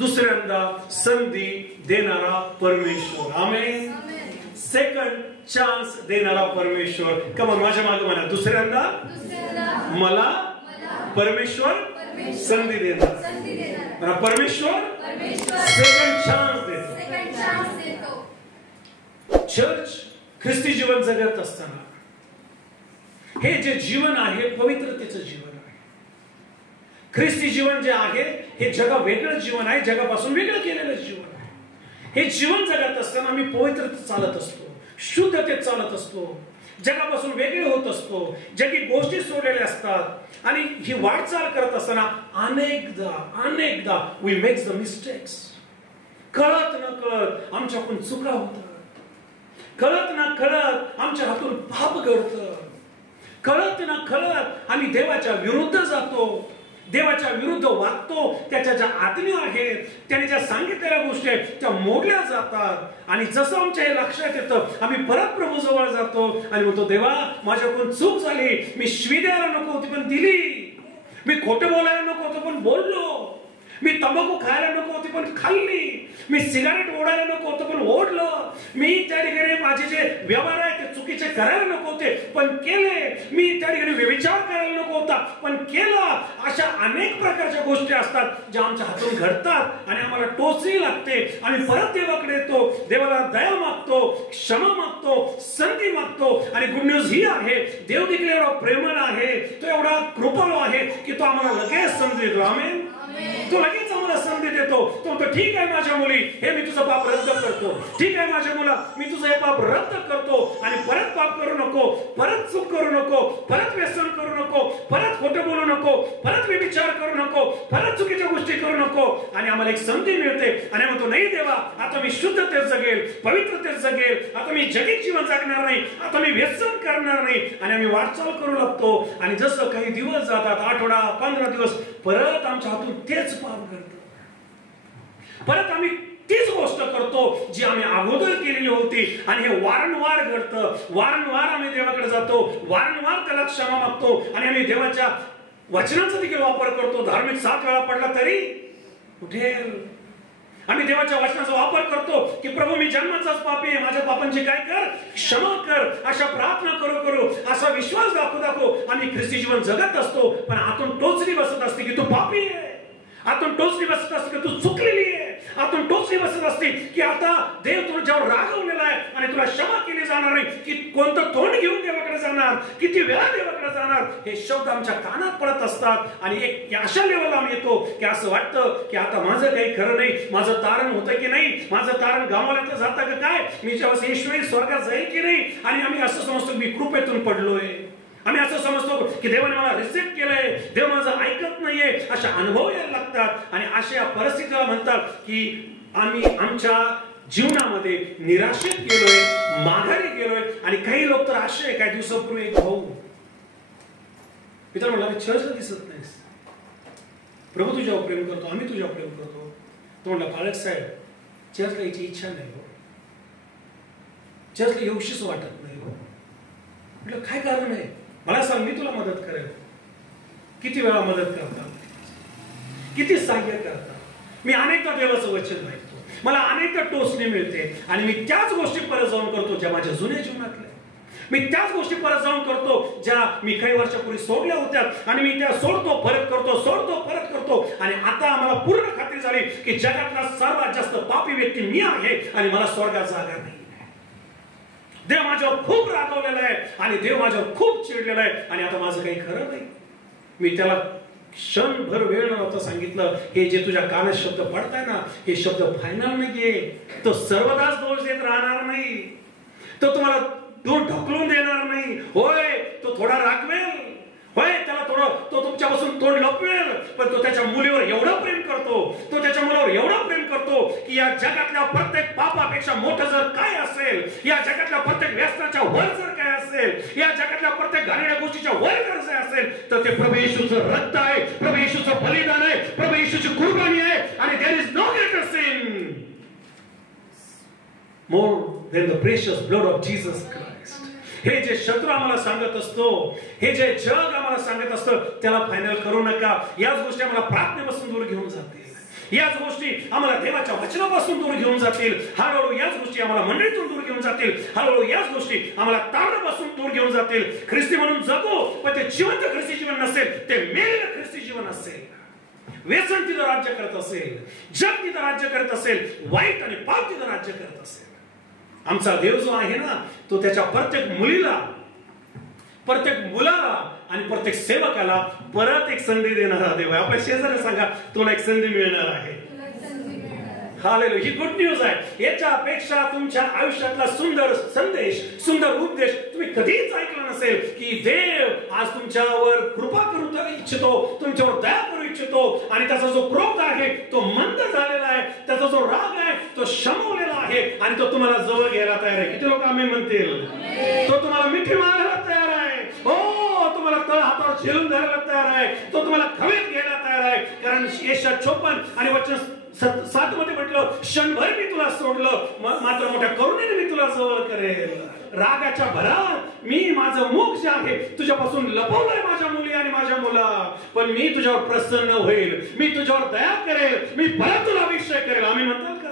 दुसऱ्यांदा संधी देणारा परमेश्वर. आमेन. सेकंड चान्स देणारा परमेश्वर. कमन माझ्या मागे म्हणा, दुसऱ्यांदा मला परमेश्वर संधी देणार. परमेश्वर सेकंड चान्स देतो. चर्च ख्रिस्ती जीवन जगत असताना हे जे जीवन आहे पवित्रतेचं जीवन आहे. ख्रिस्ती जीवन जे आहे हे जगा वेगळं जीवन आहे, जगापासून वेगळं केलेलं जीवन आहे. हे जीवन जगत असताना आम्ही पवित्रतेत चालत असतो, शुद्धतेत चालत असतो, जगापासून वेगळे होत असतो, जगी गोष्टी सोडलेल्या असतात आणि ही वाटचाल करत असताना अनेकदा वी मेक्स द मिस्टेक्स. कळत न कळत आमच्याकडून चुका होतात, कळत ना कळत आमच्या हातून पाप घडतं, कळत ना कळत आम्ही देवाच्या विरुद्ध जातो, देवाच्या विरुद्ध वागतो. त्याच्या ज्या आज्ञा आहेत, त्याने ज्या सांगितलेल्या गोष्टी आहेत त्या मोडल्या जातात आणि जसं आमच्या हे लक्षात येतं आम्ही परत प्रभू जवळ जातो आणि म्हणतो, देवा माझ्याकडून चूक झाली, मी शिवी द्यायला नको होती पण दिली, मी खोटं बोलायला नको होतं पण बोललो, मी तंबाखू खायला नको होती पण खाल्ली, मी सिगारेट ओढायला नको होतं पण ओढलं, मी त्या ठिकाणी माझे जे व्यवहार आहेत ते चुकीचे करायला नको होते पण केले, मी त्या ठिकाणी व्यभिचार करायला नको होता पण केला. अशा अनेक प्रकारच्या गोष्टी असतात ज्या आमच्या हातून घडतात आणि आम्हाला टोचणी लागते. आम्ही परत देवाकडे येतो, देवाला दया मागतो, क्षमा मागतो, संधी मागतो आणि गुड न्यूज ही आहे, देव देखील एवढा प्रेमळ आहे, तो एवढा कृपाळू आहे की तो आम्हाला लगेच संधी देतो. आमेन. तो लगेच आम्हाला संधी देतो. तो म्हणतो, ठीक आहे माझ्या मुली, हे मी तुझं पाप रद्द करतो, ठीक आहे माझ्या मुला, मी तुझं हे पाप रद्द करतो आणि परत पाप करू नको, परत चूक करू नको, परत व्यसन करू नको, परत खोटं बोलू नको, परत व्यभिचार करू नको, परत चुकीच्या गोष्टी करू नको. आणि आम्हाला एक संधी मिळते आणि म्हणतो, नाही देवा, आता मी शुद्धतेत जगेल, पवित्रतेत जगेल, आता मी जगीत जीवन जगणार नाही, आता मी व्यसन करणार नाही आणि आम्ही वाटचाल करू लागतो. आणि जसं काही दिवस जातात, आठवडा 15 दिवस, परत आमच्या हातून तेच पाप घडतं, परत आम्ही तीच गोष्ट करतो जी आम्ही अगोदर केलेली होती आणि हे वारंवार घडतं. वारंवार आम्ही देवाकडे जातो, वारंवार त्याला क्षमा मागतो आणि आम्ही देवाच्या वचनाचा देखील वापर करतो. धार्मिक 7 वेळा पडला तरी उठेल. आम्ही देवाच्या वचनाचा वापर करतो की प्रभू मी जन्माचाच पापी आहे, माझ्या पापांची काय कर, क्षमा कर. अशा प्रार्थना करू असा विश्वास दाखवू आम्ही ख्रिस्ती जीवन जगत असतो. पण आतून टोचली बसत असते की तू पापी आहे, आतून टोचली बसत असते की तू चुकलेली आहे, आतून टोचली बसत असते की आता देव तुझ्यावर रागवलेला आहे आणि तुला क्षमा केली जाणार नाही. की कोणतं तोंड घेऊन देवाकडे जाणार, किती वेळा देवाकडे जाणार, हे शब्द आमच्या कानात पडत असतात आणि एक अशा लेवलला आम्ही येतो की असं वाटतं की आता माझं काही खरं नाही, माझं तारण होतं की नाही, माझं तारण गमावलं तर जातं का काय, मी जेव्हा ईश्वरी स्वर्गात जाईल की नाही. आणि आम्ही असं समजतो मी कृपेतून पडलोय, आम्ही असं समजतो की देवाने मला रिजेक्ट केलंय, देव माझं ऐकत नाहीये. अशा अनुभव यायला लागतात आणि अशा परिस्थितीला म्हणतात की आम्ही आमच्या जीवनामध्ये निराशेत गेलोय, माघारी गेलोय. आणि काही लोक तर असे, काही दिवसापूर्वी एक भाऊ मित्र म्हणला, चर्चला दिसत नाहीस, प्रभू तुझ्यावर प्रेम करतो, आम्ही तुझ्यावर प्रेम करतो. तो म्हणला, पालक साहेब चर्चला यायची इच्छा नाही हो, चर्चला येऊशीच वाटत नाही हो. म्हटलं काय कारण आहे, मला सांग, मी तुला मदत करेल. किती वेळा मदत करता, किती सहाय्य करता. मी अनेकदा देवाचं वचन ऐकतो, मला अनेकदा टोचणी मिळते आणि मी त्याच गोष्टी परत जाऊन करतो ज्या माझ्या जुन्या जीवनातल्या. मी त्याच गोष्टी परत जाऊन करतो ज्या मी काही वर्षापूर्वी सोडल्या होत्या आणि मी त्या सोडतो, परत करतो, सोडतो, परत करतो. आणि आता आम्हाला पूर्ण खात्री झाली की जगातला सर्वात जास्त पापी व्यक्ती मी आहे आणि मला स्वर्गात जागा नाही. देव माझ्यावर खूप रागवलेला आहे आणि देव माझ्यावर खूप चिडलेला आहे आणि आता माझं काही खरं नाही. मी त्याला क्षणभर वेळ नव्हतं सांगितलं, हे जे तुझ्या कानात शब्द पडताय ना, हे शब्द फायनल नाहीये, तो सर्वदाच दोष देत राहणार नाही, तो तुम्हाला दूर ढकलून देणार नाही. होय, तो थोडा रागवेल, होय त्याला थोडं, तो तुमच्यापासून तोंड लपवेल, पण तो त्याच्या मुलीवर एवढं प्रेम करतो, तो त्याच्या मुलावर एवढं प्रेम करतो की या जगातल्या प्रत्येक पापापेक्षा मोठं जर काय असेल, या जगातल्या प्रत्येक व्यसनाच्या वर जर काय असेल, या जगातल्या प्रत्येक घाणेरड्या गोष्टीच्या वर जर असेल तर ते प्रभू येशूचं रक्त आहे, प्रभू येशूचं बलिदान आहे, प्रभू येशूची कुर्बानी आहे. आणि there is no greater sin more than the precious blood of Jesus Christ. हे जे शत्रू आम्हाला सांगत असतो, हे जे जग आम्हाला सांगत असतं, त्याला फायनल करू नका. याच गोष्टी आम्हाला प्रार्थनेपासून दूर घेऊन जातील, याच गोष्टी आम्हाला देवाच्या वचनापासून दूर घेऊन जातील. हळूहळू याच गोष्टी आम्हाला मंडळीतून दूर घेऊन जातील. हळूहळू याच गोष्टी आम्हाला तारणापासून दूर घेऊन जातील. ख्रिस्ती म्हणून जगो, पण ते जिवंत ख्रिस्ती जीवन नसेल, ते मेलेलं ख्रिस्ती जीवन असेल. व्यसन तिथं राज्य करत असेल, जग तिथं राज्य करत असेल, वाईट आणि पाप तिथं राज्य करत असेल. आमचा देव जो आहे ना, तो त्याच्या प्रत्येक मुलीला, प्रत्येक मुलाला आणि प्रत्येक सेवकाला परत एक संधी देणारा देव आहे. आपल्या शेजारी सांगा, तुला एक संधी मिळणार आहे. हालेलुया, ही गुड न्यूज आहे. याच्यापेक्षा तुमच्या आयुष्यातला सुंदर संदेश, सुंदर उपदेश तुम्ही कधीच ऐकला नसेल की देव आज तुमच्यावर कृपा करू इच्छितो, तुमच्यावर दया करू इच्छितो, आणि त्याचा जो क्रोध आहे तो मंद झालेला आहे, त्याचा जो राग आहे तो शमवलेला आहे, आणि तो तुम्हाला जवळ घ्यायला तयार आहे. किती लोक आम्ही म्हणतील? तो तुम्हाला मिठी मारायला तयार आहे. हो, तुम्हाला तळ हातावर झेलून धरायला तयार आहे. तो तुम्हाला खवेत घ्यायला तयार आहे. कारण यशा 56 आणि वचन 7 मध्ये म्हटलं, क्षणभर मी तुला सोडलं, मात्र मोठ्या करुणेने मी तुला जवळ करेल. रागाच्या भरात मी माझं मुख जे आहे तुझ्यापासून लपवलंय माझ्या मुली आणि माझ्या मुला, पण मी तुझ्यावर प्रसन्न होईल, मी तुझ्यावर दया करेल, मी परत तुला अभिषेक करेल. आम्ही म्हणतात का?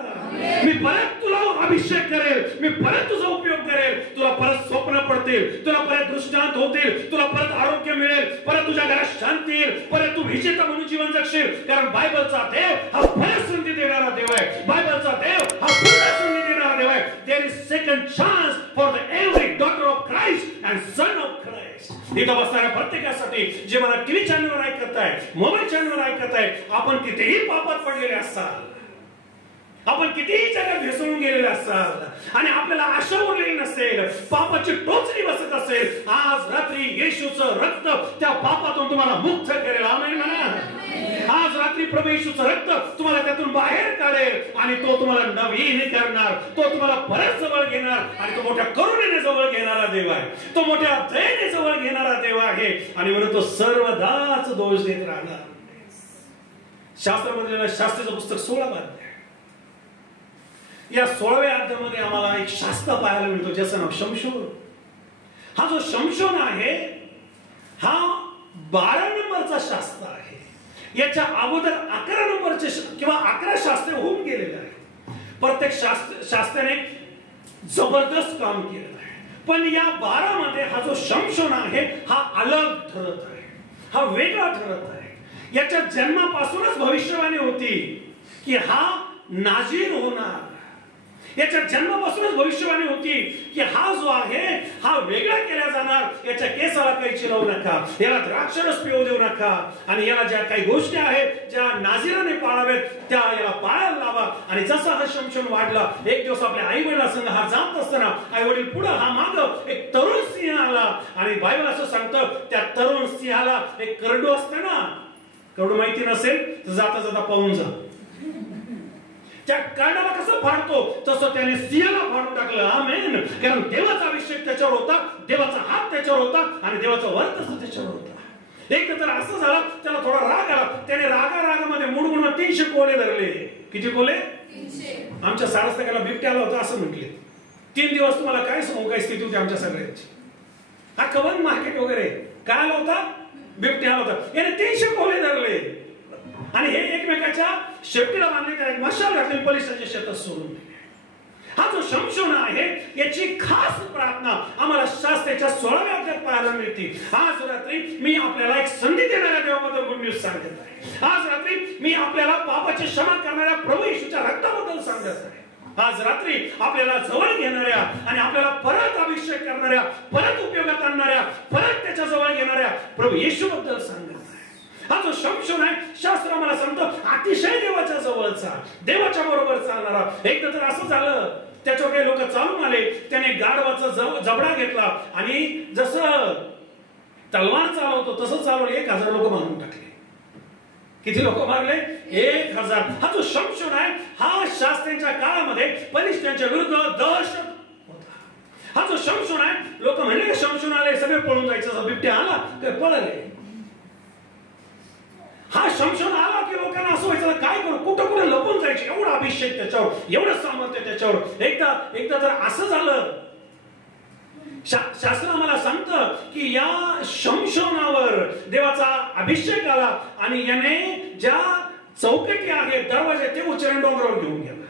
मी परत तुला अभिषेक करेल, मी परत तुझा उपयोग करेल, तुला परत स्वप्न पडतील, तुला परत दृष्टांत होतील, तुला परत आरोग्य मिळेल, परत तुझ्या घरात शांती येईल, परत तू विजेता म्हणून जीवन जगशील. कारण बायबलचा देव हा परत संधी देणारा देव आहे. बायबलचा देव हा परत संधी देणारा देव आहे. There is second chance for the every daughter of Christ and son of Christ. इथं बसणाऱ्या प्रत्येकासाठी, जे मला टीव्ही चॅनलवर ऐकत आहे, मोबाईल चॅनलवर ऐकत आहे, आपण कितीही पापात पडलेले असाल, आपण कितीही जगात भेसळून गेलेले असाल, आणि आपल्याला आशा उरलेली नसेल, पापाची टोचरी बसत असेल, आज रात्री येशूचं रक्त त्या पापातून तुम्हाला मुक्त करेल. आमेन म्हणा. आज रात्री प्रभू येशूचं रक्त तुम्हाला त्यातून बाहेर काढेल, आणि तो तुम्हाला नवीन करणार, तो तुम्हाला परत जवळ घेणार, आणि तो मोठ्या करुणेने जवळ घेणारा देव आहे, तो मोठ्या दयेने जवळ घेणारा देव आहे, आणि म्हणून तो सर्वदाच दोष देत राहणार. शास्त्रामध्ये शास्त्राचं पुस्तक 16 अध्याय, या 16व्या अध्यायामध्ये आम्हाला एक शास्त्र पाहायला मिळतो, ज्याचं नाव शमशोन. हा जो शमशोन आहे हा 12 नंबरचा शास्त्र आहे. याच्या अगोदर 11 नंबरचे किंवा 11 शास्त्र होऊन गेलेले आहेत. प्रत्येक शास्त्राने जबरदस्त काम केलेलं आहे, पण या 12 मध्ये हा जो शमशोन आहे हा अलग ठरत आहे, हा वेगळा ठरत आहे. याच्या जन्मापासूनच भविष्यवाणी होती की हा नाजीर होणार. याच्या जन्मापासूनच भविष्यवाणी होती की हा जो आहे हा वेगळा केला जाणार. याच्या केसाला काही चिरवू नका, याला द्राक्षरस पिऊ देऊ नका, आणि याला ज्या काही गोष्टी आहेत ज्या नाझीराने पाळाव्यात त्या याला पाळायला लावा. आणि जसा हा शमशोन वाढला, एक दिवस आपल्या आई वडिलांसंग हा जात असताना आई वडील पुढे, हा माग एक तरुण सिंह आला, आणि बायबल असं सांगतं त्या तरुण सिंहाला एक करडू असतं ना, करडू माहिती नसेल तर जाता जाता पाहून जा. त्या कर्णाला कसं फाडतो तसं त्याने सिंहाला फाडून टाकलं. आमेन. कारण देवाचा अभिषेक त्याच्यावर होता, देवाचा हात त्याच्यावर होता, आणि देवाचा वर्तन त्याच्यावर होता. एक तर असं झालं, त्याला थोडा राग आला, त्याने रागामध्ये मुडमुड 300 कोले धरले. किती कोले? 300. आमच्या सारस्त्याला बिबट्या आला होता असं म्हटले. 3 दिवस तुम्हाला काय सांगू, काय स्थिती होती आमच्या सगळ्यांची. हा कवन मार्केट वगैरे काय आला होता, बिबट्या आला होता. याने 300 कोले धरले, आणि हे एकमेकाच्या शेपटीला बांधले, त्याला मशाल घातली, पोलिसांच्या शेतात सोडून दिले. हा जो शमशोन आहे याची खास प्रार्थना आम्हाला शास्त्राच्या 16व्या अध्यायात पाहायला मिळते. आज रात्री मी आपल्याला एक संधी देणाऱ्या देवाबद्दल गुड न्यूज सांगत आहे. आज रात्री मी आपल्याला पापाची क्षमा करणाऱ्या प्रभू येशूच्या रक्ताबद्दल सांगत आहे. आज रात्री आपल्याला जवळ घेणाऱ्या आणि आपल्याला परत अभिषेक करणाऱ्या, परत उपयोगात आणणाऱ्या, परत त्याच्या जवळ घेणाऱ्या प्रभू येशूबद्दल सांगत आहे. हा जो शमशोन आहे, शास्त्र मला सांगतो अतिशय देवाच्या जवळचा, देवाच्या बरोबर चालणारा. एकदा तर असं झालं, त्याच्यावर काही लोक चालून आले, त्याने गाढवाचा जबडा घेतला, आणि जसं तलवार चालवतो तसं चालवलं, 1000 लोक मारून टाकले. किती लोक मारले? 1000. हा जो शमशोन आहे हा शास्त्रांच्या काळामध्ये पलिष्ठांच्या विरुद्ध दहशत होता. हा जो शमशोन आहे, लोक म्हणले शमशोन आले सगळे पळून जायचं, बिबट्या आला काय पळले. हा शमशोन आला की लोकांना असं व्हायचं काय करू, कुठं कुठं लपून जायचे, एवढा अभिषेक त्याच्यावर, एवढं सामर्थ्य त्याच्यावर. एकदा जर असं झालं, शास्त्र आम्हाला सांगतं की या शमशोनावर देवाचा अभिषेक आला, आणि याने ज्या चौकटी आहे, दरवाजे, ते उचलून डोंगरावर घेऊन गेला.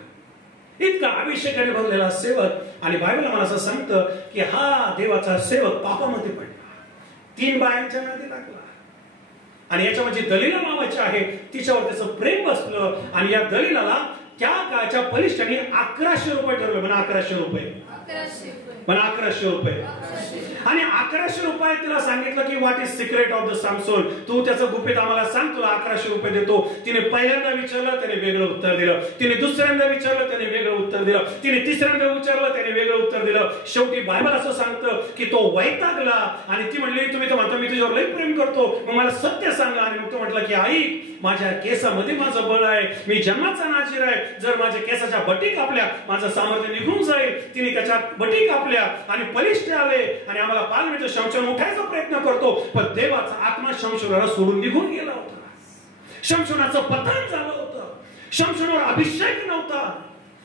इतका अभिषेकाने भरलेला सेवक. आणि बायबल मला असं सांगतं की हा देवाचा सेवक पापामध्ये पडला, 3 बायांच्या नादी लागला. आणि याच्यामध्ये दलीला नावाची आहे, तिच्यावर त्याचं प्रेम बसलं. आणि या दलीलाला त्या काळच्या बलिष्ठांनी 1100 रुपये ठरवले. म्हणा 1100 रुपये, पण 1100 रुपये. आणि 1100 रुपये तिला सांगितलं की what is secret of the Samson, तू त्याचं गुपित आम्हाला सांग, तुला 1100 रुपये देतो. तिने पहिल्यांदा विचारलं, त्याने वेगळं उत्तर दिलं. तिने दुसऱ्यांदा विचारलं, त्याने वेगळं उत्तर दिलं. तिने तिसऱ्यांदा विचारलं, त्याने वेगळं उत्तर दिलं. शेवटी बायबल असं सांगतं की तो वैतागला. आणि ती म्हणली, तुम्ही तर म्हणता मी तुझ्यावर लई प्रेम करतो, मग मला सत्य सांगा. आणि मग तो म्हटलं की आई, माझ्या केसामध्ये माझं बळ आहे, मी जन्माचा नाजीर आहे. जर माझ्या केसाच्या बटी कापल्या, माझं सामर्थ्य निघून जाईल. तिने त्याच्या बटी कापल्या आणि बलिष्ठ आले. आणि आम्हाला पाल मिळतो, शमशोन उठायचा प्रयत्न करतो, पण देवाचा आत्मा शमशोनाला सोडून निघून गेला होता. शमशोनाचं पतन झालं होतं. शमशोनावर अभिषेक नव्हता.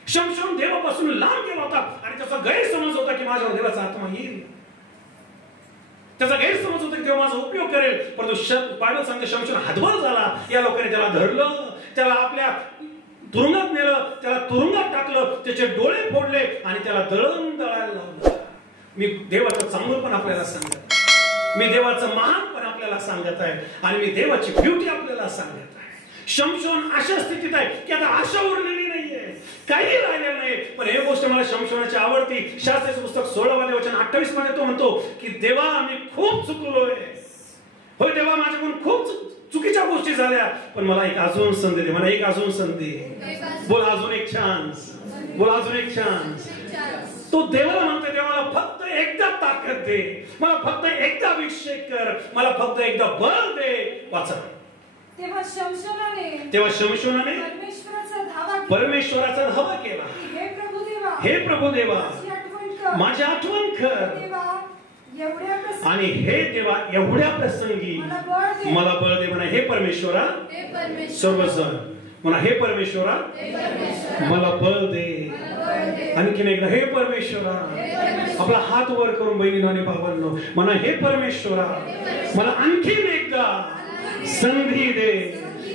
शमशोन देवापासून लांब गेला होता. आणि त्याचा गैरसमज होता की माझ्यावर देवाचा आत्मा येईल. त्याचा गैरसमज होता की देव माझा उपयोग करेल. परंतु बायबल सांगते शमशोन हतबल झाला. या लोकांनी त्याला धरलं, त्याला आपल्या तुरुंगात नेलं, त्याला तुरुंगात टाकलं, त्याचे डोळे फोडले आणि त्याला दळण दळायला लावलं. मी देवाचं चांगलं पण आपल्याला सांगत आहे, मी देवाचं महान पण आपल्याला सांगत आहे, आणि मी देवाची ब्युटी आपल्याला सांगत आहे. शमशोन अशा स्थितीत आहे की आता आशा उरलेली नाहीये, काही राहिलेलं नाही. पण हे गोष्ट मला शमशोनाची आवडती. शास्त्राचं पुस्तक 16 वचन 28 मध्ये तो म्हणतो की देवा मी खूप चुकलोय, होय देवा माझ्याकडून खूप चुकीच्या गोष्टी झाल्या, पण मला एक अजून संधी दे, मला एक अजून संधी. बोल अजून एक चान्स, बोल अजून एक चान्स. तो देवाला म्हणतो, देवाला फक्त एकदा ताकद दे, मला फक्त एकदा अभिषेक कर, मला फक्त एकदा बळ दे. वाचा. तेव्हा शमशोनाने परमेश्वराचा धावा केला. हे प्रभू देवा, माझी आठवण कर. आणि हे देवा, एवढ्या प्रसंगी मला बळ दे. म्हणा हे परमेश्वरा, सर्वजण म्हणा हे परमेश्वरा, मला बळ दे. आणखीन एकदा हे परमेश्वरा. आपला हात वर करून बहिणींनो आणि भावांनो म्हणा हे परमेश्वरा, मला आणखीन एकदा संधी दे.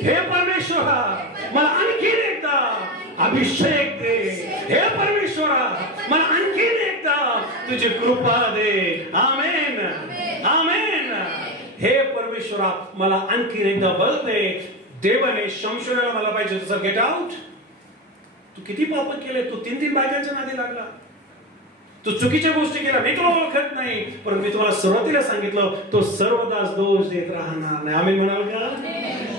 हे परमेश्वरा, मला आणखीन एकदा अभिषेक दे. हे परमेश्वरा, मला आणखीन एकदा तुझी कृपा दे. आमेन, आमेन. हे परमेश्वरा, मला आणखीन एकदा बळ दे. देवाने शमशोनाला मला पाहिजे तसं गेट आउट. तू किती पाप केले, तू 3 बायकांच्या नादी लागला, तू चुकीच्या गोष्टी केल्या, मी तुला ओळखत नाही, पण मी तुम्हाला सुरुवातीला सांगितलं तो सर्वदाच दोष देत राहणार नाही. आम्ही म्हणाल का?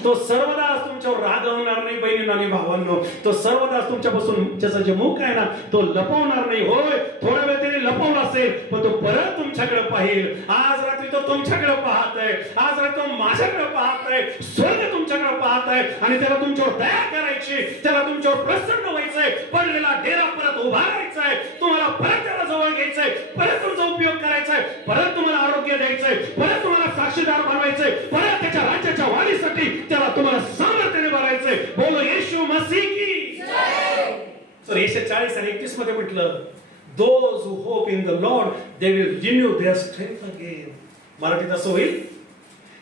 तो सर्वदाच तुमच्यावर रागवणार नाही बहिणींनो आणि भावांनो. तो सर्वदाच तुमच्यापासून त्याचं जे मुख आहे ना तो लपवणार नाही. होय थोडा वेळ त्याने लपवला असेल, पण तो परत तुमच्याकडे पाहिल. आज रात्री तो तुमच्याकडे पाहत आहे, आज रात्री तो माझ्याकडे पाहत आहे, स्वर्ग तुमच्याकडे पाहत आहे. आणि त्याला तुमच्यावर दया करायची, त्याला तुमच्यावर प्रसन्न व्हायचंय, पडलेला डेरा परत उभारायचा आहे, तुम्हाला परत त्याला जवळ घ्यायचंय, परत तुमचा उपयोग करायचाय, परत तुम्हाला आरोग्य द्यायचंय, परत तुम्हाला साक्षीदार बनवायचंय, परत त्याच्या राज्याच्या वाढीसाठी त्याला तुम्हाला सामर्थ्याने भरायचंय. बोलो येशू मसीह की जय. तर 40 आणि 31 मध्ये म्हटलं, those who hope in the Lord they will renew their strength again. मराठीत असं होईल,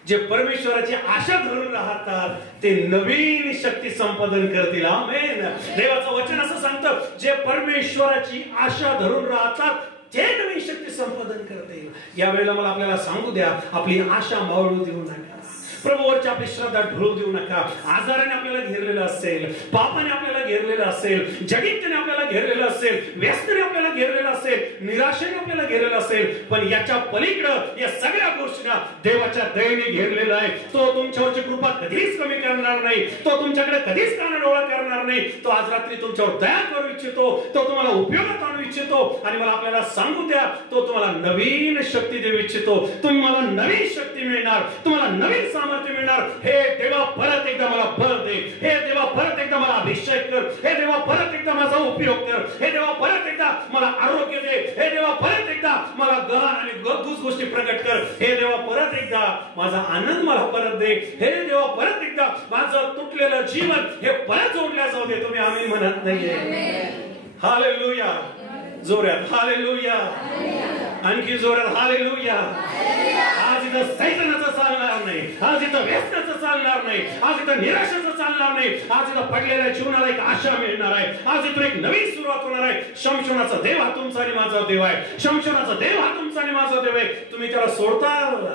जे परमेश्वराची आशा धरून राहतात ते नवीन शक्ती संपादन करतील. आमेन. देवाचं वचन असं सांगतं, जे परमेश्वराची आशा धरून राहतात ते नवीन शक्ती संपादन करतील. या वेळेला मला आपल्याला सांगू द्या, आपली आशा मावळू देऊ नका, प्रभूवरची आपली श्रद्धा ढळू देऊ नका. आजाराने आपल्याला घेरलेलं असेल, पापाने आपल्याला घेरलेलं असेल, जडिततेने आपल्याला घेरलेलं असेल, व्यसनाने आपल्याला घेरलेलं असेल, निराशेने आपल्याला घेरलेलं असेल, पण याच्या पलीकडं या सगळ्या गोष्टींना देवाच्या दयेने घेरलेला आहे. तो तुमच्यावरची कृपा कधीच कमी करणार नाही, तो तुमच्याकडे कधीच कानाडोळा करणार नाही. तो आज रात्री तुमच्यावर दया करू इच्छितो, तो तुम्हाला उपयोगात आणू इच्छितो. आणि मला आपल्याला सांगू द्या, तो तुम्हाला नवीन शक्ती देऊ इच्छितो. तुम्हाला नवीन शक्ती मिळणार, तुम्हाला नवीन सामर्थ्य मिळणार. हे देवा परत एकदा मला बळ दे, हे देवा परत एकदा मला अभिषेक कर, हे देवा परत एकदा माझा उपयोग कर, हे देवा परत एकदा मला आरोग्य दे, हे देवा परत एकदा मला गहन आणि गदगूज गोष्टी प्रकट कर, हे देवा परत एकदा माझा आनंद मला परत दे, हे देवा परत एकदा माझं तुटलेलं जीवन हे परत जोडल्या जाऊ दे. तुम्ही आमेन म्हणत नाहीये? हालेलुया. जोरात हालेलुया, आणखी जोरात हालेलुया. आज इथं सैतानाचं चालणार नाही, आज इथं व्यसनाचं चालणार नाही, आज इथं निराशाचं चालणार नाही, आज इथं पडलेल्या जीवनाला एक आशा मिळणार आहे, आज इथं एक नवीन सुरुवात होणार आहे. शमशोनाचा देव हा तुमचा आणि माझा देव आहे, शमशोनाचा देव हा तुमचा आणि माझा देव आहे. तुम्ही त्याला सोडताल,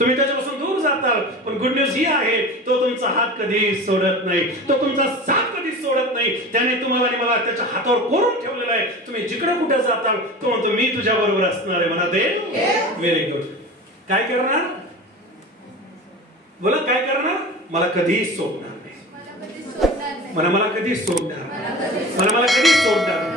तुम्ही त्याच्यापासून दूर जाताल, पण गुड न्यूज ही आहे, तो तुमचा हात कधी सोडत नाही, तो तुमचा साथ कधी सोडत नाही. त्याने तुम्हाला आणि मला त्याच्या हातावर कोरून ठेवलेला आहे. तुम्ही जिकडे कुठे जाताल तो म्हणतो मी तुझ्या बरोबर असणार आहे. म्हणा देव व्हेरी गुड. काय करणार? बोला काय करणार? मला कधी सोडणार नाही, मला कधी सोडणार, मला कधी सोडणार नाही.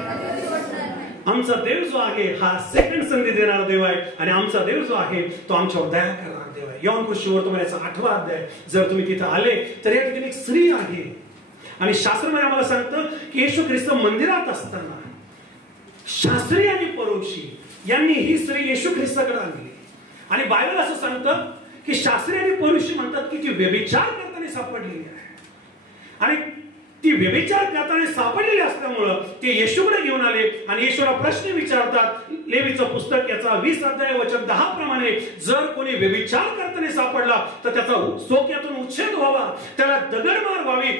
आमचा देव जो आहे हा सेकंड संधी देणारा देव आहे, आणि आमचा देव जो आहे तो आमच्यावर दया करणारा देव आहे. यौन कुशीवर तुम्हाला 8वा अध्याय जर तुम्ही तिथे आले तर या ठिकाणी एक स्त्री आहे, आणि शास्त्रामध्ये आम्हाला सांगतं की येशू ख्रिस्त मंदिरात असताना शास्त्री आणि परोशी यांनी ही स्त्री येशू ख्रिस्ताकडे आणली. आणि बायबल असं सांगतं की शास्त्री आणि परोशी म्हणतात की ती व्यभिचार करताना सापडलेली आहे, आणि ती व्यभिचार करताना सापडलेली असल्यामुळं ते येशूकडे घेऊन आले आणि येशूला प्रश्न विचारतात. लेवीचं पुस्तक याचा 20 अध्याय वचन 10 प्रमाणे जर कोणी व्यभिचार करताना सापडला तर त्याचा सोक्यातून उच्छेद व्हावा, त्याला दगडमार व्हावी.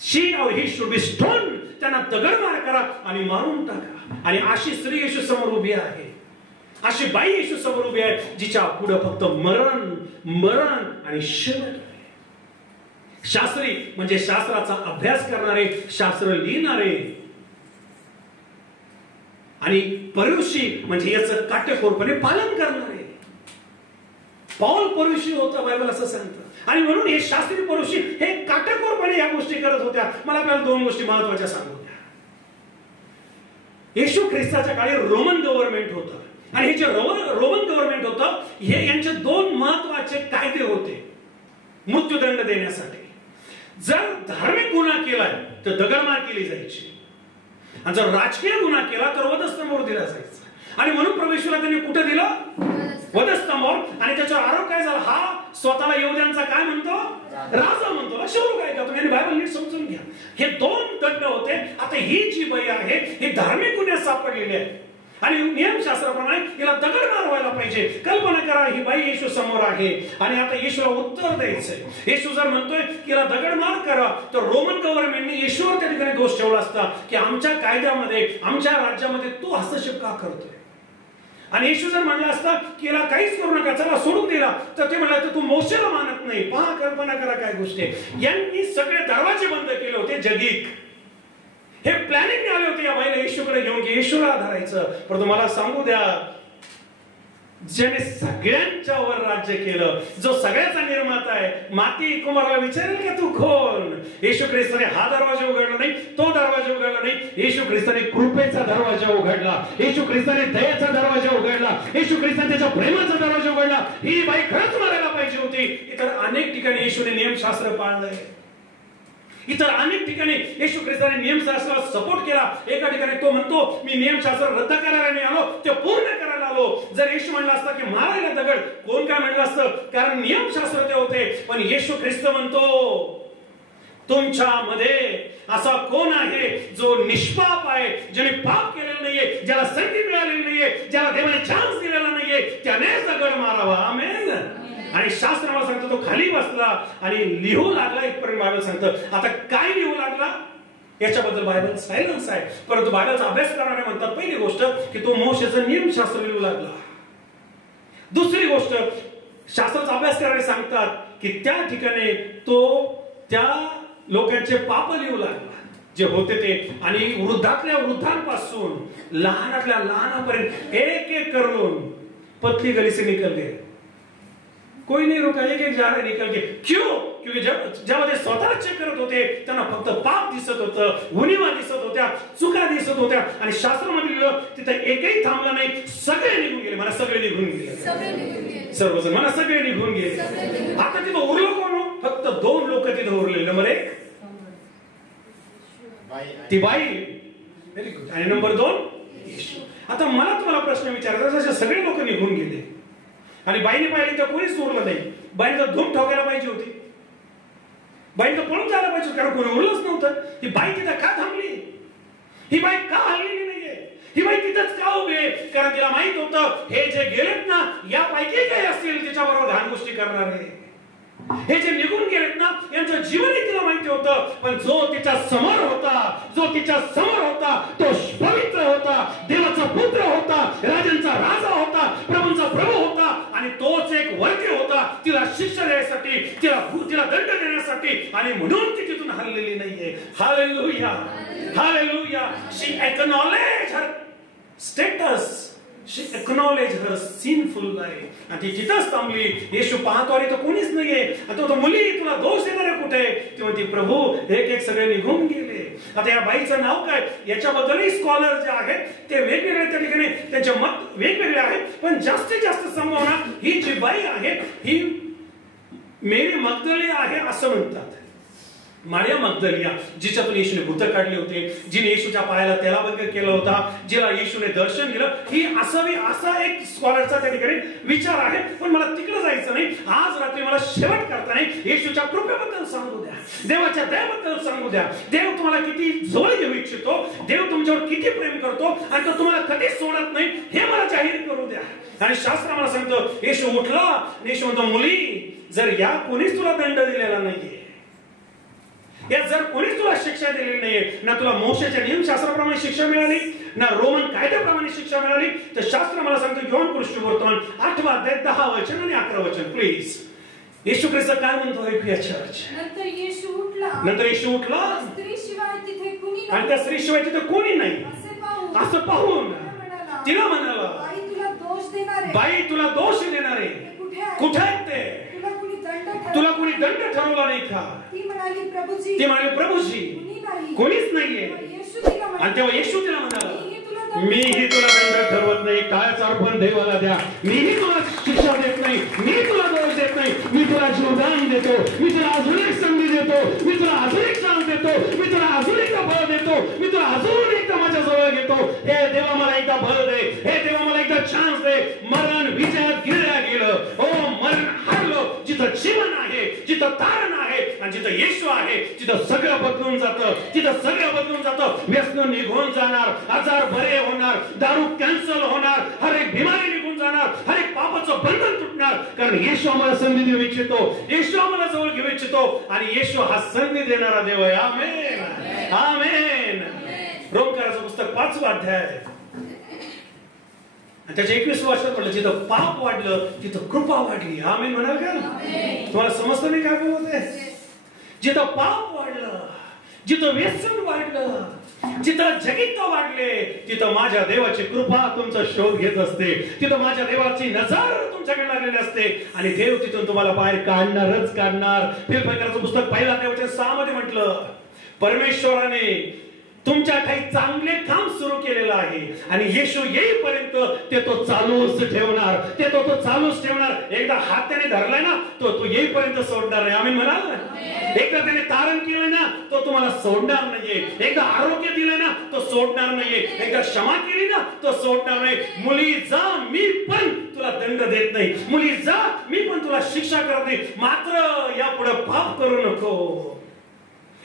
she or he should be stoned. त्यांना दगडमार करा आणि मारून टाका. आणि अशी स्त्री येशू समोर उभी आहे, अशी बाई येशू समोर उभी आहे जिच्या पुढे फक्त मरण मरण आणि शेवट. शास्त्री म्हणजे शास्त्राचा अभ्यास करणारे, शास्त्र लिहिणारे, आणि परुषी म्हणजे याचं काटेकोरपणे पालन करणारे. पौल परुषी होता, बायबल असं सांगतं. आणि म्हणून हे शास्त्री परुषी हे काटेकोरपणे या गोष्टी करत होत्या. मला आपल्याला 2 गोष्टी महत्वाच्या सांगू द्या. येशू ख्रिस्ताच्या काळी रोमन गव्हर्नमेंट होतं, आणि हे जे रोमन गव्हर्नमेंट होतं हे यांचे 2 महत्वाचे कायदे होते मृत्यूदंड देण्यासाठी. जर धार्मिक गुन्हा केलाय तर दगडमार केली जायची, आणि जर राजकीय गुन्हा केला तर वधस्तंभावर दिला जायचा. आणि म्हणून प्रभूला त्यांनी कुठे दिलं? वधस्तंभावर. आणि त्याच्यावर आरोप काय झाला? हा स्वतःला यहूद्यांचा काय म्हणतो? राजा म्हणतो. लक्षात काय का तुम्ही? बायबल नीट समजून घ्या. हे 2 दंड होते. आता ही जी बाई आहे ही धार्मिक गुन्ह्यात सापडलेली आहे, आणि नियमशास्त्राप्रमाणे हिला दगडमार व्हायला पाहिजे. कल्पना करा, ही बाई येशू समोर आहे, आणि आता येशूला उत्तर द्यायचंय. येशू जर म्हणतोय की हिला दगडमार करा, तर रोमन गव्हर्नमेंटने येशूवर त्या ठिकाणी दोष ठेवला असता की आमच्या कायद्यामध्ये, आमच्या राज्यामध्ये तू हस्तक्षेप का करतोय. आणि येशू जर म्हणला असता की याला काहीच करू नका, चला सोडून दिला, तर ते म्हणलं तू मोशेला मानत नाही. पहा, कल्पना करा काय गोष्ट आहे. यांनी सगळे दरवाजे बंद केले होते. जगीक हे प्लॅनिंग आले होते या बाईला येशूकडे घेऊन की येशूला धरायचं. परंतु मला सांगू द्या, ज्याने सगळ्यांच्या वर राज्य केलं, जो सगळ्याचा निर्माता आहे, माती कुमाराला विचारेल का तू कोण? येशू ख्रिस्ताने हा दरवाजा उघडला नाही, तो दरवाजा उघडला नाही. येशू ख्रिस्ताने कृपेचा दरवाजा उघडला, येशू ख्रिस्ताने दयेचा दरवाजा उघडला, येशू ख्रिस्ताने त्याच्या प्रेमाचा दरवाजा उघडला. ही बाई खरंच मारायला पाहिजे होती. इतर अनेक ठिकाणी येशूने नियमशास्त्र पाळलंय, इतर अनेक ठिकाणी येशू ख्रिस्ताने नियमशास्त्राला सपोर्ट केला. एका ठिकाणी तो म्हणतो मी नियमशास्त्र रद्द करायला नाही आलो, ते पूर्ण करायला आलो. जर येशू म्हणला असता की मारायला दगड, कोण काय म्हणलं असतं? कारण नियमशास्त्र ते होते. पण येशू ख्रिस्त म्हणतो तुमच्यामध्ये असा कोण आहे जो निष्पाप आहे, ज्याने पाप केलेलं नाहीये, ज्याला संधी मिळालेली नाहीये, ज्याला देवाने चान्स दिलेला नाहीये, त्याने दगड मारावा. आमेन. आणि शास्त्र मला सांगतो तो खाली बसला आणि लिहू लागला. इथपर्यंत बायबल सांगतं. आता काय लिहू लागला याच्याबद्दल बायबल सायलन्स आहे, परंतु बायबलचा अभ्यास करणारे म्हणतात पहिली गोष्ट की तो मोशेचं नियमशास्त्र लिहू लागला. दुसरी गोष्ट शास्त्राचा अभ्यास करणारे सांगतात की त्या ठिकाणी तो त्या लोकांचे पाप लिहू लागला जे होते ते, आणि वृद्धातल्या वृद्धांपासून लहानातल्या लहानापर्यंत एक एक करून पतली गली से निकल गए, कोई नहीं रुका, एक एक जा रहे निकल के. क्यों? क्योंकि जेव्हा ते स्वतःला चेक करत होते त्यांना फक्त पाप दिसत होतं, उणिवा दिसत होत्या, चुका दिसत होत्या. आणि शास्त्रामध्ये लिहिलं तिथे एकही थांबला नाही, सगळे निघून गेले. मला सगळे निघून गेले, सर्वजण मला सगळे निघून गेले. आता तिथं उरलं कोण? फक्त 2 लोक तिथं उरले. नंबर 1 ती बाई, व्हेरी गुड, आणि नंबर 2 येशू. आता मला तुम्हाला प्रश्न विचारायचा, जसे सगळे लोक निघून गेले आणि बाईने पाहिली तर कोणीच उरलं नाही, बाईने तर धूम ठोकायला पाहिजे होती, बाईने तर पळून जायला पाहिजे, कारण कोणी उरलंच नव्हतं. ही बाई तिथं का थांबली? ही बाई का हललेली नाहीये? ही बाई तिथंच का उभी आहे? कारण तिला माहित होतं हे जे गेलेत ना यापैकी काही असतील तिच्याबरोबर घाण गोष्टी करणारे, हे जे निघून गेलेत ना यांचं जीवनही तिला माहिती होतं. पण जो तिच्या समोर होता तो पवित्र होता, देवाचा पुत्र होता, राजांचा राजा होता, प्रभूंचा प्रभू होता. आणि तोच एक वर्ग होता तिला शिक्षा देण्यासाठी, तिला दंड देण्यासाठी. आणि म्हणून ती तिथून हललेली नाहीये. Hallelujah, hallelujah. She acknowledge her status, she acknowledged her sinful life. आणि ती तिथंच थांबली. येशू पाहतो आणि तो कोणीच नाहीये. आणि तो मुली तुला दोष देणारे कुठे? ती म्हणते प्रभू एक एक सगळे निघून गेले. आता या बाईचं नाव काय याच्याबद्दलही स्कॉलर जे आहेत ते वेगवेगळे त्या ठिकाणी त्यांचे मत वेगवेगळे आहेत. पण जास्तीत जास्त संभावना ही जी बाई आहे ही मेरी मगदली आहे असं म्हणतात. मारिया मगदलिया जिच्यातून येशूने भूत काढले होते, जिने येशूच्या पायाला तेलाबंद केला होता, जिला येशूने दर्शन दिलं, ही असावी असा एक स्कॉलरचा त्या ठिकाणी विचार आहे. पण मला तिकडे जायचं नाही. आज रात्री मला शेवट करताना येशूच्या कृपेबद्दल सांगू द्या, देवाच्या दयेबद्दल सांगू द्या. देव तुम्हाला किती जवळ घेऊ इच्छितो, देव तुमच्यावर किती प्रेम करतो आणि तो तुम्हाला कधीच सोडत नाही हे मला जाहीर करू द्या. आणि शास्त्र मला सांगतं येशू उठला. येशू म्हणतो मुली जर या कोणीच तुला दंड दिलेला नाहीये, या जर कोणीच तुला शिक्षा दिलेली नाहीये, ना तुला मोशेच्या नियमशास्त्राप्रमाणे शिक्षा मिळाली, ना रोमन कायद्याप्रमाणे शिक्षा मिळाली, तर शास्त्र मला सांगतो योहान सुवर्तमान 8 अध्याय 10 वचन आणि 11 वचन. प्लीज येशू ख्रिस्त काय म्हणतो प्रिय चर्च? नंतर येशू उठला आणि त्या स्त्रीशिवाय तिथे कोणी नाही असं पाहून तिला म्हणाला बाई तुला दोष देणारे कुठे आहेत ते? तुला कोणी दंड ठरवला नाही का? ती म्हणाली प्रभूजी कोणीच नाहीये. आणि तेव्हा येशू तिला म्हणाला मीही तुला दंड ठरवत नाही. टाळ्याचा अर्पण देवाला द्या. मीही तुला शिक्षा देत नाही, मी तुला दोष देत नाही. मी तुला जीवदान देतो, मी तुला अजून एक संधी देतो, मी तुला अजून एक चान्स देतो, मी तुला अजून एकदा बळ देतो, मी तुला अजून एकदा माझ्या जवळ घेतो. हे देवा मला एकदा बळ दे, हे देवा मला एकदा चान्स दे. मरण विजयात गेलं. हो मरण हरलं. जिथं जीवन आहे, जिथं तारण आहे आणि जिथं येशू आहे तिथं सगळं बदलून जातं. तिथं सगळं बदलून जातं. व्यसन निघून जाणार, आजार बरे होणार, दारू कॅन्सल होणार, हर एक बिमारी निघून जाणार, हर एक पापाचं बंधन तुटणार. कारण येशू आम्हाला संधी देऊ इच्छितो, येशू आम्हाला जवळ घेऊ इच्छितो आणि येशू हा संधी देणारा देव आहे. आमेन, आमेन. रोमकाराचं पुस्तक 5वा अध्याय त्याच्या 21 वर्षात म्हटलं जिथं पाप वाढलं तिथं कृपा वाढली. आमेन म्हणाल का? तुम्हाला समजतं नाही काय बोलते? जिथं पाप वाढलं, जिथं व्यसन वाढलं, जिथं जगित्व वाढले तिथं माझ्या देवाची कृपा तुमचा शोध घेत असते. तिथं माझ्या देवाची नजर तुमच्याकडे लागलेली असते आणि देव तिथून तुम्हाला बाहेर काढणारच काढणार. फिलिप्पियराचं पुस्तक 1 अध्याय 6 मध्ये म्हटलं परमेश्वराने तुमच्या काही चांगले काम सुरू केलेलं आहे आणि येशू येईपर्यंत ते तो चालूच ठेवणार. ते तो चालूच ठेवणार. एकदा हात त्याने धरलाय ना तो येईपर्यंत सोडणार नाही. आम्ही म्हणाल ना एकदा त्याने तारण केलं ना तो तुम्हाला सोडणार नाहीये. एकदा आरोग्य दिलं ना तो सोडणार नाहीये. एकदा क्षमा केली ना तो सोडणार नाही. मुली जा मी पण तुला दंड देत नाही. मुली जा मी पण तुला शिक्षा करत नाही. मात्र यापुढे पाप करू नको.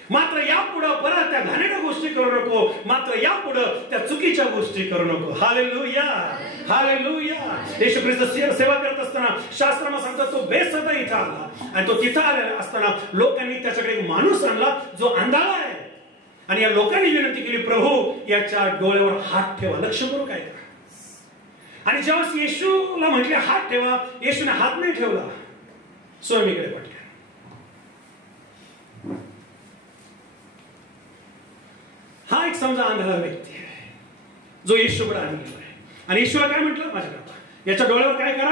मात्र यापुढे परत त्या घाणेरड्या गोष्टी करू नको. मात्र यापुढे त्या चुकीच्या गोष्टी करू नको. Hallelujah, hallelujah. येशू ख्रिस्त सेवा करत असताना शास्त्राला सांगतात तो बेसदा इथं आला आणि तो तिथं आलेला असताना लोकांनी त्याच्याकडे एक माणूस आणला जो अंधारा आहे आणि या लोकांनी विनंती केली प्रभू याच्या डोळ्यावर हात ठेवा. लक्ष करू काय करा. आणि जेव्हा येशूला म्हटले हात ठेवा येशूने हात नाही ठेवला. स्वामीकडे पटकन हा एक समजा अंधारा व्यक्ती आहे जो येशूकडे आणलेला आहे आणि येशूला काय म्हटलं माझ्या याच्या डोळ्यावर काय करा,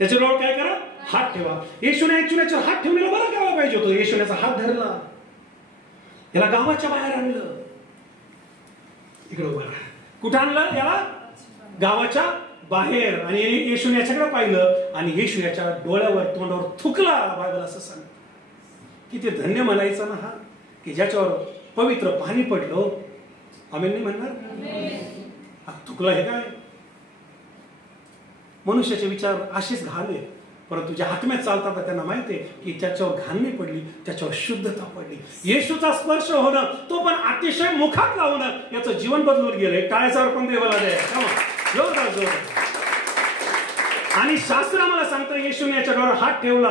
याच्या डोळ्यावर काय करा हात ठेवा. येशूने ऍक्च्युअली हात ठेवलेला बरं करायला पाहिजे होतो. येशूने हात धरला, याला गावाच्या बाहेर आणलं. इकडे उभा कुठं आणलं याला? गावाच्या बाहेर. आणि येशूने याच्याकडे पाहिलं आणि येशू याच्या डोळ्यावर तोंडावर थुकला. बायबल असं सांगतं किती धन्य म्हणायचं ना हा की ज्याच्यावर पवित्र पाणी पडलं. आमेन नाही म्हणणार? थुकला हे काय? मनुष्याचे विचार असेच घाण आहे परंतु ज्या आत्म्यात चालतात त्यांना माहिती आहे की त्याच्यावर घाण नाही पडली, त्याच्यावर शुद्धता पडली. येशूचा स्पर्श होणं तो पण अतिशय मुखात लावणं याचं जीवन बदलून गेलंय. टाळ्याचा अर्पण देवाला द्या. जोरदार जोरदार. आणि शास्त्र आम्हाला सांगतं येशूने याच्या डोळ्यावर हात ठेवला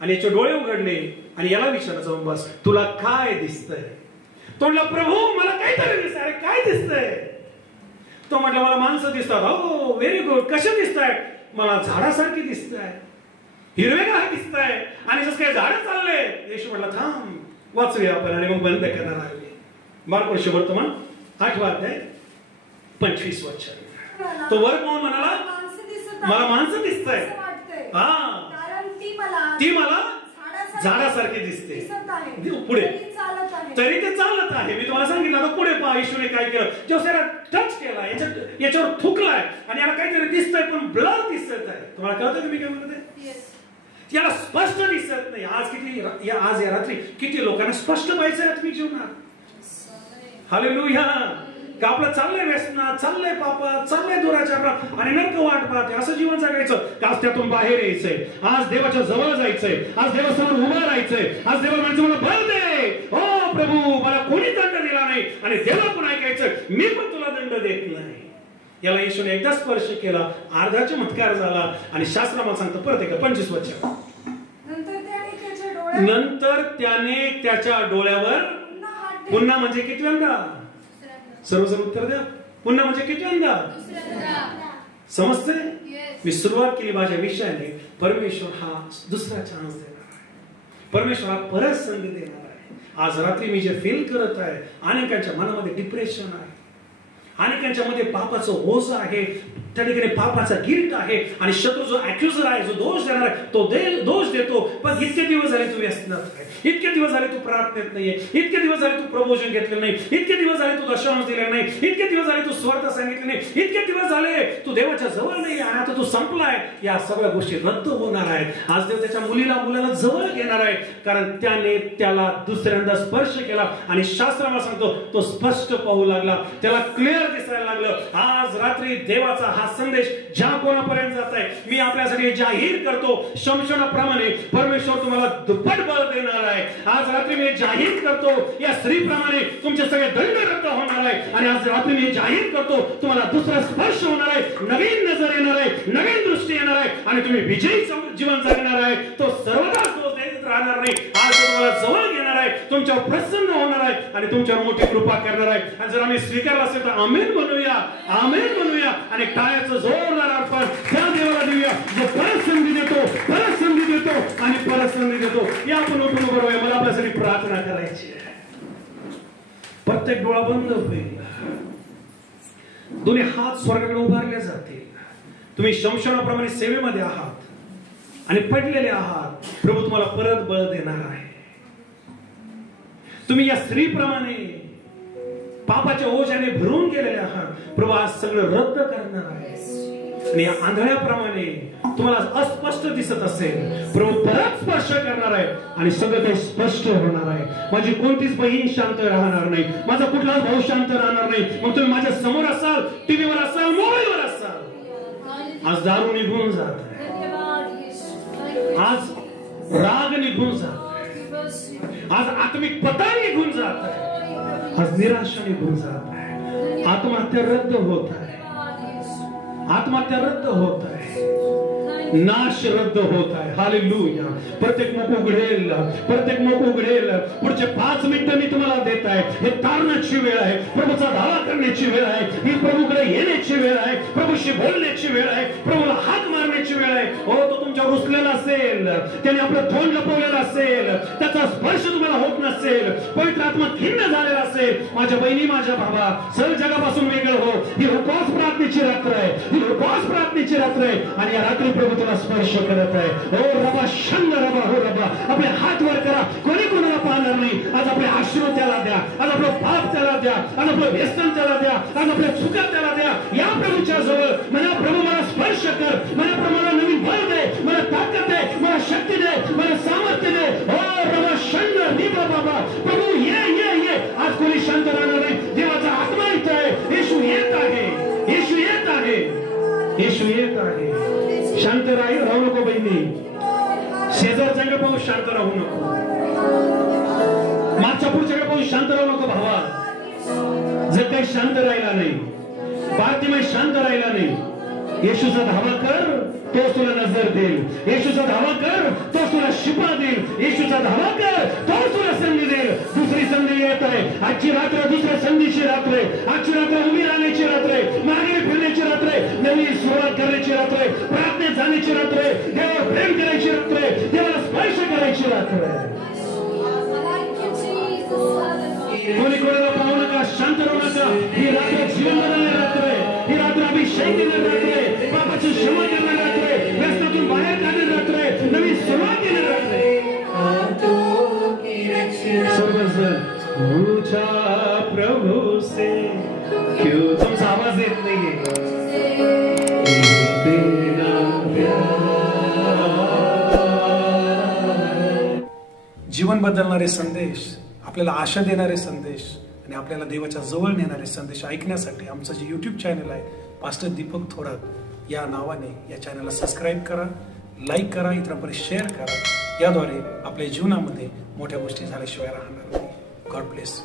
आणि याचे डोळे उघडले आणि याला विचारलं जाऊन, बस तुला काय दिसतंय? तो म्हटला, प्रभू मला काहीतरी दिसतंय. अरे काय दिसतंय? तो म्हटला, मला माणसं दिसतात. हो व्हेरी गुड. कसे दिसतायत? मला झाडासारखी दिसताय, हिरवेगार दिसताय आणि जसं काय झाडं चालले. येशू म्हटला, थांब वाचूया आपण. आणि मग बंद करणार आहे. मार्कोस वर्तमान 8 अध्याय 25 वचन. तो वर पाहून म्हणाला, मला माणसं दिसताय. हा, ती मला झाडासारखी दिसते. पुढे तरी ते चालत आहे. मी तुम्हाला सांगितलं आता पुढे पहा. येशूने काय केलं? जेव्हा त्याला टच केला, याच्यावर थुकलाय आणि याला काहीतरी दिसतंय पण ब्लर दिसत आहे. तुम्हाला कळतं का मी काय म्हणते? याला स्पष्ट दिसत नाही. आज या रात्री किती लोकांना स्पष्ट पाहिजे तुम्ही जीवनात. हालेलुया. का आपलं चाललंय व्यसनात, चाललंय पापात, चाललंय दुराचारात आणि नरक वाट पाहते असं जीवन जगायचं का? आज त्यातून बाहेर यायचंय. आज देवाच्या जवळ जायचंय. आज देवासमोर उभं राहायचंय. आज देवा माणसं मला बळ दे. हो प्रभू, मला कोणी दंड दिला नाही आणि देवा पण ऐकायचं, मी पण तुला दंड देत नाही. याला येशूने एकदा स्पर्श केला, अर्धा चमत्कार झाला. आणि शास्त्र मला सांगतं परत एका 25 वचन. नंतर त्याने त्याच्या डोळ्यावर पुन्हा म्हणजे कितव्यांदा? सर्वजण उत्तर द्या. पुन्हा म्हणजे कितव्यांदा? समजते? मी सुरुवात केली माझ्या विषयाने. परमेश्वर हा दुसरा चान्स देणार आहे. परमेश्वर हा परत संधी देणार आहे. आज रात्री मी जे फील करत आहे, अनेकांच्या मनामध्ये डिप्रेशन आहे, अनेकांच्या मध्ये पापाचं ओझ आहे, त्या ठिकाणी पापाचा गिल्ट आहे आणि शत्रू जो अॅक्युजर आहे, जो दोष देणार आहे, तो दोष देतो. पण इतके दिवस झाले तू व्यसनात आहे, इतके दिवस झाले तू प्रार्थनेत नाहीये, इतके दिवस झाले तू प्रबोधन घेतलेलं नाही, इतके दिवस झाले तू दशांश दिलेला नाही, इतके दिवस झाले तू स्वार्थ सांगितले नाही, इतके दिवस झाले तू देवाच्या जवळ नाही आहे, आता तू संपलाय. या सगळ्या गोष्टी रद्द होणार आहेत. आज देव त्याच्या मुलाला जवळ घेणार आहे, कारण त्याने त्याला दुसऱ्यांदा स्पर्श केला आणि शास्त्राला सांगतो तो स्पष्ट पाहू लागला, त्याला क्लिअर दिसायला लागलं. आज रात्री देवाचा हा संदेश ज्या कोणापर्यंत जात आहे, मी आपल्यासाठी जाहीर करतो, शमशोनाप्रमाणे परमेश्वर तुम्हाला दुप्पट बळ देणार आहे. आज रात्री मी जाहीर करतो, या स्त्रीप्रमाणे तुमचे सगळे दंड रद्द होणार आहे. आणि आज रात्री मी जाहीर करतो, तुम्हाला दुसरा स्पर्श होणार आहे, नवीन नजर येणार आहे, नवीन दृष्टी येणार आहे आणि तुम्ही विजयी जीवन जगणार आहे. तो सर्वदा दोष देत राहणार नाही. आज तुम्हाला जवळ घेणार आहे, तुमच्यावर प्रसन्न होणार आहे आणि तुमच्यावर मोठी कृपा करणार आहे. आणि जर आम्ही स्वीकारला असेल तर आमेन म्हणूया, आमेन म्हणूया आणि टाळ्याचं जोरदार अर्पण त्या देवाला देऊया जो परत संधी देतो, परत संधी देतो आणि परत संधी देतो. या आपण उठून उभं राहूया. मला आपल्यासाठी प्रार्थना करायची आहे. प्रत्येक डोळा बंद होईल, दोन्ही हात स्वर्गाकडे उभारले जातील. तुम्ही शमशानाप्रमाणे सेवेमध्ये आहात आणि पडलेले आहात. प्रभू तुम्हाला परत बळ देणार आहे. तुम्ही या स्त्रीप्रमाणे पापाच्या ओझ्याने भरून गेलेले आहात. प्रभू आज सगळं रद्द करणार आहे. आणि या आंधळ्याप्रमाणे तुम्हाला अस्पष्ट दिसत असेल, प्रभू परत स्पर्श करणार आहे आणि सगळं काही स्पष्ट होणार आहे. माझी कोणतीच बहीण शांत राहणार नाही, माझा कुठलाच भाऊ शांत राहणार नाही. मग तुम्ही माझ्या समोर असाल, टीव्हीवर असाल, मोबाईलवर असाल. आज दारू निघून जात आहे, आज राग निघून जात आहे, आज आत्मिक पतन निघून जात आहे, आज निराशा निघून जात आहे, आत्महत्या रद्द होत आहे, आत्महत्या रद्द होत आहे, नाश रद्द होत आहे. हालेलुया. प्रत्येक मुख उघडेल, प्रत्येक मुख उघडेल. पुढचे 5 मिनिटं मी तुम्हाला देत आहे. हे तारण्याची वेळ आहे, प्रभूचा धावा करण्याची वेळ आहे, ही प्रभूकडे येण्याची वेळ आहे, प्रभूशी बोलण्याची वेळ आहे, प्रभूला हात मारण्याची वेळ आहे. हो, तो तुमच्या रुसलेला असेल, त्याने आपलं तोंड लपवलेलं असेल, त्याचा स्पर्श तुम्हाला होत नसेल, पवित्र आत्मा खिन्न झालेला असेल, माझ्या बहिणी, माझ्या भावा, सर्व जगापासून वेगळं हो. ही उपवास प्रार्थनेची रात्र आहे, ही उपवास प्रार्थनेची रात्र आहे आणि या रात्री प्रभू तुला स्पर्श करत आहे. हो रबा शंग रबा, हो रबा. आपले हात वर करा, कोणी कोणाला पाहणार नाही. आज आपले अश्रू त्याला द्या, आज आपलं पाप त्याला द्या, आज आपलं व्यसन त्याला द्या, आज आपल्या चुका त्याला द्या. या प्रभूच्या जवळ म्हणा, प्रभू मला स्पर्श कर, मला प्रमाणा नवीन बळ दे, मला ताकद दे, मला शक्ती दे, मला सामर्थ्य दे. हो रबा शंग निबा बाबा. प्रभू ये ये ये. आज कोणी शांत राहणार नाही. देवाचा आत्मा इथं आहे. येशू येत आहे, येशू येत आहे, येशू येत आहे. शांत राहू नको बहिणी, शेजारच्याकडे पाहून शांत राहू नको, मागच्या पुढच्याकडे पाहून शांत राहू नको भावा. जर काही शांत राहिला नाही, बार्तिमेय शांत राहिला नाही. येशूचा धावा कर, तोच तुला नजर देईल. येशूचा धावा कर, तोच तुला शिफा देईल. येशूचा धावा कर, तोच तुला संधी देईल. दुसरी संधी येत आहे. आजची रात्र दुसऱ्या संधीची रात्र आहे. आजची रात्र उभी राहण्याची रात्र आहे. मागे फिरण्याची रात्र आहे. नवीन सुरुवात करण्याची रात्र आहे. प्रार्थनेत जाण्याची रात्र आहे. देवावर प्रेम करायची रात्र आहे. देवाला स्पर्श करायची रात्र आहे. कोणी कोणाला पाहू नका, शांत राहू नका. ही रात्र जीवन बदलणारी रात्र आहे. ही रात्र अभिषेक देणारी रात्र आहे. पापाची क्षमा करणारी रात्र आहे. व्यसनातून बाहेर काढणारी रात्र आहे. नवीन सुरुवात देणारी रात्र आहे. सर्वजण तुझ्या प्रभू से क्यों, तुमचा आवाज येत नाहीये. जीवन बदलणारे संदेश, आपल्याला आशा देणारे संदेश आणि आपल्याला देवाच्या जवळ नेणारे संदेश ऐकण्यासाठी आमचं जे YouTube चॅनल आहे पास्टर दीपक थोरात या नावाने, या चॅनलला सबस्क्राईब करा, लाईक करा, इतरांपर्यंत शेअर करा. याद्वारे आपल्या जीवनामध्ये मोठ्या गोष्टी झाल्याशिवाय राहणार नाही. God bless.